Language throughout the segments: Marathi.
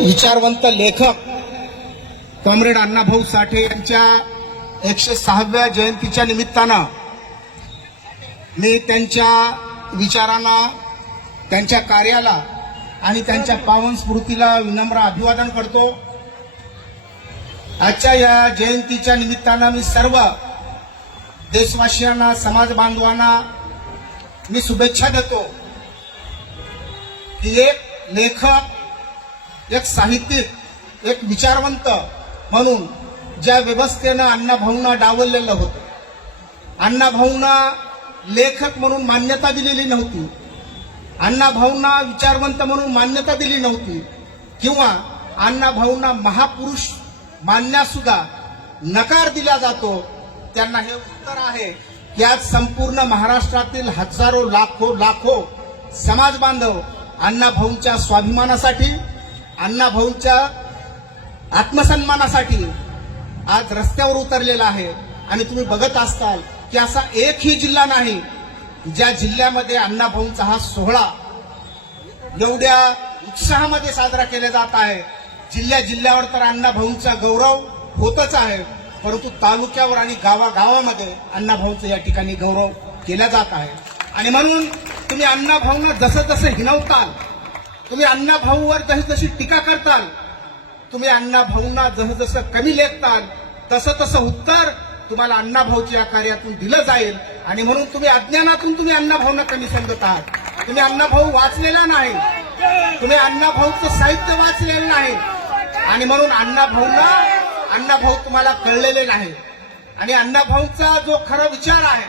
विचारवंत लेखक कॉम्रेड अण्णाभाऊ साठे यांच्या 106व्या जयंतीच्या निमित्तानं मी त्यांच्या विचारांना, त्यांच्या कार्याला आणि त्यांच्या पावन स्मृतीला विनम्र अभिवादन करतो। आजच्या या जयंतीच्या निमित्तानं मी सर्व देशवासियांना, समाज बांधवांना मी शुभेच्छा देतो की एक लेखक, एक साहित्यिक, एक विचारवंत म्हणून ज्या व्यवस्थेनं अण्णाभाऊंना डावललेलं होतं, अण्णाभाऊंना लेखक म्हणून मान्यता दिलेली नव्हती, अण्णाभाऊंना विचारवंत म्हणून मान्यता दिली नव्हती किंवा अण्णाभाऊंना महापुरुष मानण्यासुद्धा नकार दिला जातो, त्यांना हे उत्तर आहे की आज संपूर्ण महाराष्ट्रातील हजारो लाखो समाज बांधव अण्णाभाऊंच्या स्वाभिमानासाठी, अण्णाभाऊंच्या आत्मसन्मानासाठी आज रस्त्यावर उतरलेला आहे। आणि तुम्ही बघत असताल की असा एकही जिल्हा नाही ज्या जिल्ह्यामध्ये अण्णाभाऊंचा हा सोहळा एवढ्या उत्साहामध्ये साजरा केला जात आहे। जिल्ह्यावर तर अण्णाभाऊंचा गौरव होतच आहे, परंतु तालुक्यावर आणि गावागावामध्ये अण्णाभाऊंचा या ठिकाणी गौरव केला जात आहे। आणि म्हणून तुम्ही अण्णाभाऊंना जसं जसं हिणवताल, तुम्ही अण्णाभाऊवर जशी जशी टीका करताल, तुम्ही अण्णाभाऊंना जसं जसं कमी लेखताल, तसं तसं उत्तर तुम्हाला अण्णाभाऊच्या या कार्यातून दिलं जाईल। आणि म्हणून तुम्ही अज्ञानातून तुम्ही अण्णाभाऊंना कमी समजत आहात। तुम्ही अण्णाभाऊ वाचलेला नाही, तुम्ही अण्णाभाऊचं साहित्य वाचलेलं नाही, आणि म्हणून अण्णाभाऊ तुम्हाला कळलेले नाही। आणि अण्णाभाऊंचा जो खरा विचार आहे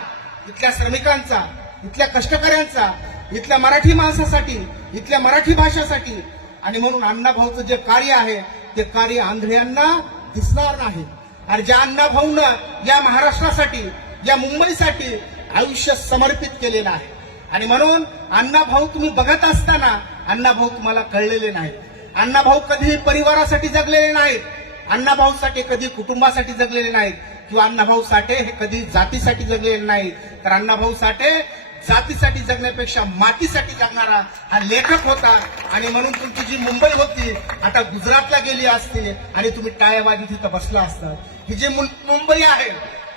इथल्या श्रमिकांचा, इथल्या कष्टकऱ्यांचा, इथल्या मराठी माणसासाठी, इथल्या मराठी भाषेसाठी, आणि म्हणून अण्णाभाऊचं जे कार्य आहे ते कार्य आंधळ्यांना दिसणार नाही। आणि ज्या अण्णाभाऊनं या महाराष्ट्रासाठी, या मुंबईसाठी आयुष्य समर्पित केलेलं आहे, आणि म्हणून अण्णाभाऊ तुम्ही बघत असताना अण्णाभाऊ तुम्हाला कळलेले नाहीत। अण्णाभाऊ कधी परिवारासाठी जगलेले नाहीत, अण्णाभाऊसाठी कधी कुटुंबासाठी जगलेले नाहीत, किंवा अण्णाभाऊ साठे हे कधी जातीसाठी जगलेले नाहीत, तर अण्णाभाऊ साठे जातीसाठी जगण्यापेक्षा मातीसाठी जगणारा हा लेखक होता। आणि म्हणून तुमची जी मुंबई होती आता गुजरातला गेली असती आणि तुम्ही टाळ्यावाजी तिथं बसला असता। ही जी मुंबई आहे,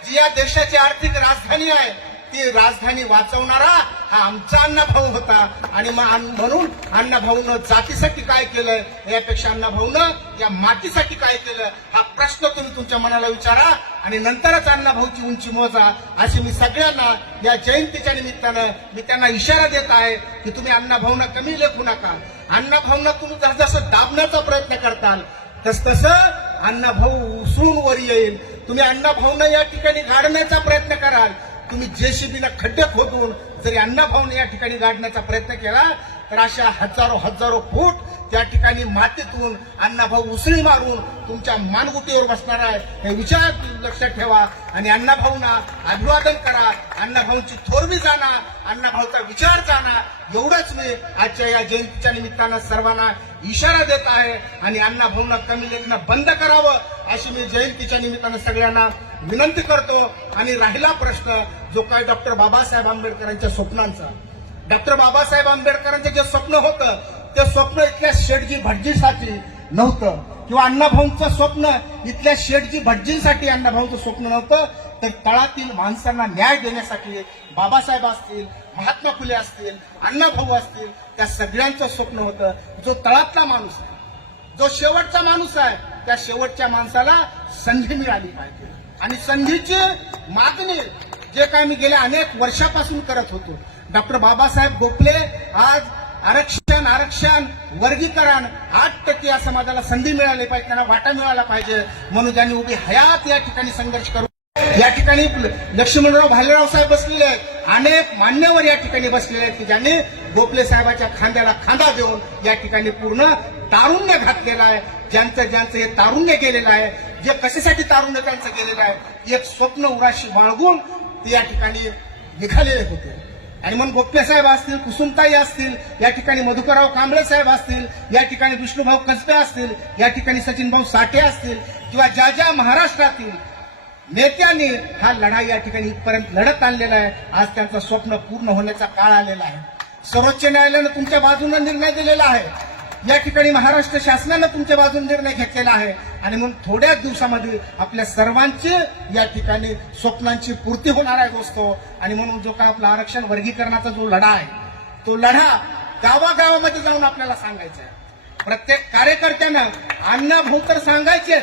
जी या देशाची आर्थिक राजधानी आहे, ती राजधानी वाचवणारा हा आमचा अण्णाभाऊ होता। आणि म्हणून अण्णाभाऊनं जातीसाठी काय केलंय यापेक्षा अण्णाभाऊनं या मातीसाठी काय केलं हा प्रश्न तुम्ही तुमच्या मनाला विचारा, आणि नंतरच अण्णाभाऊची उंची मोजा। अशी मी सगळ्यांना या जयंतीच्या निमित्तानं मी त्यांना इशारा देत आहे की तुम्ही अण्णाभाऊंना कमी लेखू नका। अण्णाभाऊंना तुम्ही जसं दाबण्याचा प्रयत्न करताल तसं अण्णाभाऊ उसळून वर येईल। तुम्ही अण्णाभाऊंना या ठिकाणी गाडण्याचा प्रयत्न कराल, तुम्ही जेसीबीला खड्डे खोदून जरी अण्णाभाऊने या ठिकाणी गाडण्याचा प्रयत्न केला तर अशा हजारो फूट त्या ठिकाणी मातीतून अण्णाभाऊ उसळी मारून तुमच्या मानगुटीवर बसणार आहे, हे विचार लक्षात ठेवा। आणि अण्णाभाऊंना अभिवादन करा, अण्णाभाऊंची थोरवी जाणा, अण्णाभाऊचा विचार जाणा, एवढंच मी आजच्या या जयंतीच्या निमित्तानं सर्वांना इशारा देत आहे। आणि अण्णाभाऊंना कमी लेखणं बंद करावं अशी मी जयंतीच्या निमित्तानं सगळ्यांना विनंती करतो। आणि राहिला प्रश्न जो काय डॉक्टर बाबासाहेब आंबेडकरांच्या स्वप्नांचा, डॉक्टर बाबासाहेब आंबेडकरांचं जे स्वप्न होतं ते स्वप्न इथल्या शेठजी भटजींसाठी नव्हतं, किंवा अण्णाभाऊंचं स्वप्न इथल्या शेठजी भटजींसाठी अण्णाभाऊंचं स्वप्न नव्हतं, तर तळातील माणसांना न्याय देण्यासाठी बाबासाहेब असतील, महात्मा फुले असतील, अण्णाभाऊ असतील, त्या सगळ्यांचं स्वप्न होतं। जो तळातला माणूस आहे, जो शेवटचा माणूस आहे, त्या शेवटच्या माणसाला संधी मिळाली पाहिजे। आणि संधीची मागणी जे काय मी गेल्या अनेक वर्षापासून करत होतो, डॉक्टर बाबासाहेब गोखले आज आरक्षण वर्गीकरण 8% या समाजाला संधी मिळाली पाहिजे, त्यांना वाटा मिळाला पाहिजे, म्हणून त्यांनी उभी हयात या ठिकाणी संघर्ष करू। या ठिकाणी लक्ष्मणराव भालेराव साहेब बसलेले आहेत, अनेक मान्यवर या ठिकाणी बसलेले आहेत की ज्यांनी गोखले साहेबाच्या खांद्याला खांदा देऊन या ठिकाणी पूर्ण तारुण्य घातलेलं आहे। ज्यांचं हे तारुण्य गेलेलं आहे, जे कशासाठी तारुण्य त्यांचं गेलेलं आहे, एक स्वप्न उराशी बाळगून ते या ठिकाणी निघालेले होते। आणि म्हणून गोखले साहेब असतील, कुसुमताई असतील, या ठिकाणी मधुकरराव कांबळे साहेब असतील, या ठिकाणी विष्णुभाऊ कसबे असतील, या ठिकाणी सचिनभाऊ साठे असतील, किंवा ज्या महाराष्ट्रातील नेत्यांनी हा लढाई या ठिकाणी इथपर्यंत लढत आणलेला आहे, आज त्यांचं स्वप्न पूर्ण होण्याचा काळ आलेला आहे। सर्वोच्च न्यायालयानं तुमच्या बाजूने निर्णय दिलेला आहे, या ठिकाणी महाराष्ट्र शासनानं तुमच्या बाजूने निर्णय घेतलेला आहे आणि म्हणून थोड्याच दिवसामध्ये आपल्या सर्वांची या ठिकाणी स्वप्नांची पूर्ती होणार आहे दोस्तो. आणि म्हणून जो काय आपला आरक्षण वर्गीकरणाचा जो लढा आहे तो लढा गावागावामध्ये जाऊन आपल्याला सांगायचा आहे. प्रत्येक कार्यकर्त्यानं अण्णाभाऊ तर सांगायचे,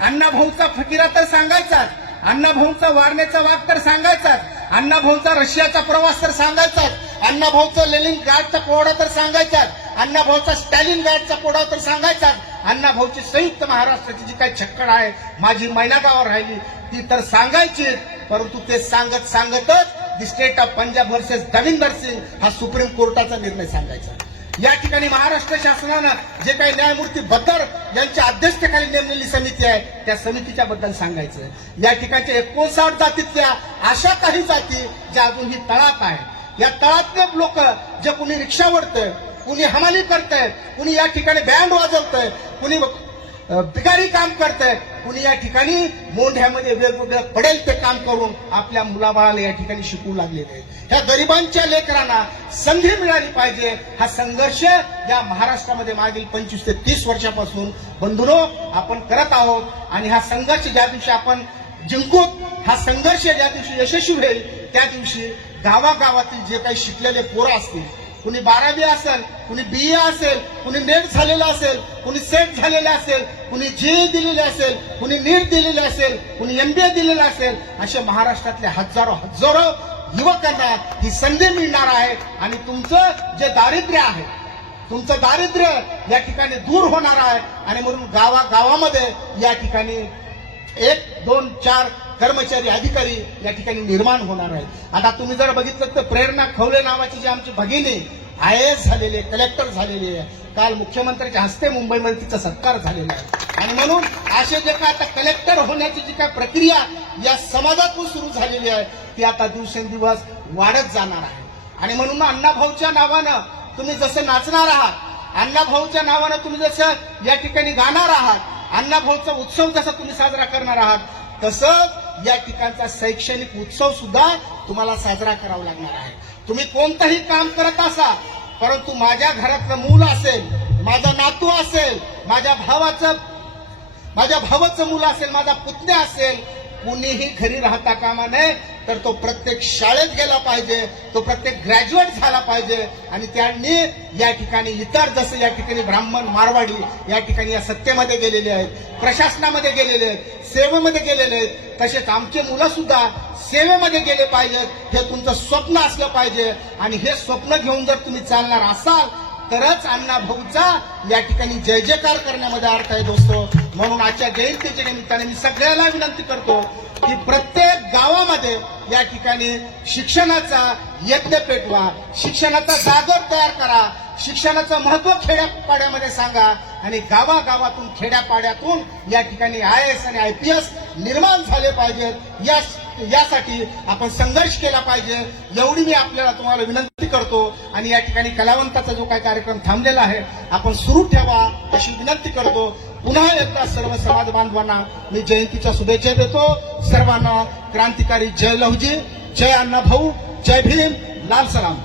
अण्णाभाऊचा फकीरा तर सांगायचाच, अण्णाभाऊचा वारण्याचा वाद तर सांगायचाच, अण्णाभाऊचा रशियाचा प्रवास तर सांगायचाच, अण्णाभाऊचा लेनिन गार्डचा पोवाडा तर सांगायचाच, अण्णाभाऊचा स्टॅलिन गार्डचा पोवाडा तर सांगायचाच, अण्णाभाऊची संयुक्त महाराष्ट्राची जी काही छक्कड आहे माझी मैना गावावर राहिली ती तर सांगायची. परंतु ते सांगत सांगतच the state of Punjab versus Davinder Singh हा सुप्रीम कोर्टाचा निर्णय सांगायचा. या ठिकाणी महाराष्ट्र शासनानं जे काही न्यायमूर्ती बद्दर यांच्या अध्यक्षतेखाली नेमलेली समिती आहे त्या समितीच्या बद्दल सांगायचं. या ठिकाणच्या 59 जातीतल्या अशा काही जाती ज्या अजूनही तळात आहेत. या तळातले लोक जे कुणी रिक्षा ओढतंय, कुणी हमाली करतंय, कुणी या ठिकाणी बँड वाजवतंय, कुणी बिगारी काम करतंय, कुणी या ठिकाणी मोंढ्यामध्ये वेगवेगळं पडेल ते काम करून आपल्या मुलाबाळाला या ठिकाणी शिकवू लागलेले आहेत. ह्या गरिबांच्या लेकरांना संधी मिळाली पाहिजे हा संघर्ष या महाराष्ट्रामध्ये मागील 25 ते 30 वर्षापासून बंधुरो आपण करत आहोत. आणि हा संघर्ष ज्या दिवशी आपण जिंकू, हा संघर्ष ज्या दिवशी यशस्वी होईल त्या दिवशी गावागावातील जे काही शिकलेले पोरं असतील, कुणी 12वी असेल, कुणी BA असेल, कुणी नेट झालेलं असेल, कुणी सेट झालेलं असेल, कुणी JEE दिलेले असेल, कुणी नीट दिलेले असेल, कुणी MBA दिलेलं असेल, असे महाराष्ट्रातले हजारो युवकांना ही संधी मिळणार आहे. आणि तुमचं जे दारिद्र्य आहे, तुमचं दारिद्र्य या ठिकाणी दूर होणार आहे. आणि म्हणून गावागावामध्ये या ठिकाणी 1, 2, 4 कर्मचारी अधिकारी या ठिकाणी निर्माण होणार आहेत. आता तुम्ही जर बघितलं तर प्रेरणा खवले नावाची जी आमची भगिनी IAS झालेली आहे, कलेक्टर झालेली आहे, काल मुख्यमंत्र्यांच्या हस्ते मुंबईमध्ये तिचा सत्कार झालेला आहे. आणि म्हणून असे जे काय आता कलेक्टर होण्याची जी काय प्रक्रिया या समाजातून सुरू झालेली आहे ती आता दिवसेंदिवस वाढत जाणार आहे. आणि म्हणून अण्णाभाऊच्या नावानं तुम्ही जसं नाचणार आहात, अण्णाभाऊच्या नावानं तुम्ही जसं या ठिकाणी गाणार आहात, अण्णाभाऊचा उत्सव जसा तुम्ही साजरा करणार आहात, तसंच या ठिकाणचा शैक्षणिक उत्सव सुद्धा तुम्हाला साजरा करावा लागणार आहे. तुम्ही कोणतंही काम करत असा, परंतु माझ्या घरातलं मूल असेल, माझा नातू असेल, माझ्या भावाचं मूल असेल, माझा पुतण्या असेल, कुणीही घरी राहता कामा नये. तर तो प्रत्येक शाळेत गेला पाहिजे, तो प्रत्येक ग्रॅज्युएट झाला पाहिजे. आणि त्यांनी या ठिकाणी इतर जसं या ठिकाणी ब्राह्मण मारवाडी या ठिकाणी या सत्तेमध्ये गेलेले आहेत, प्रशासनामध्ये गेलेले आहेत, सेवेमध्ये गेलेले आहेत, तसेच आमचे मुलं सुद्धा सेवेमध्ये गेले पाहिजेत. हे तुमचं स्वप्न असलं पाहिजे. आणि हे स्वप्न घेऊन जर तुम्ही चालणार असाल तरच अण्णाभाऊचा या ठिकाणी जय जयकार करण्यामध्ये अर्थ आहे दोस्तो. म्हणून आजच्या जयंतीच्या निमित्ताने मी सगळ्याला विनंती करतो की प्रत्येक गावामध्ये या ठिकाणी शिक्षणाचा यज्ञ पेटवा, शिक्षणाचा जागर तयार करा, शिक्षणाचं महत्व खेड्यापाड्यामध्ये सांगा. आणि गावागावातून खेड्यापाड्यातून या ठिकाणी IAS आणि IPS निर्माण झाले पाहिजेत. यासाठी आपण संघर्ष केला पाहिजे एवढी मी आपल्याला तुम्हाला विनंती करतो. आणि या ठिकाणी कलावंताचा जो काही कार्यक्रम थांबलेला आहे आपण सुरू ठेवा अशी विनंती करतो. पुन्हा एकदा सर्व समाज बांधवांना मी जयंतीच्या शुभेच्छा देतो. सर्वांना क्रांतिकारी जय लहुजी, जय अण्णाभाऊ, जय भीम, लाल सलाम.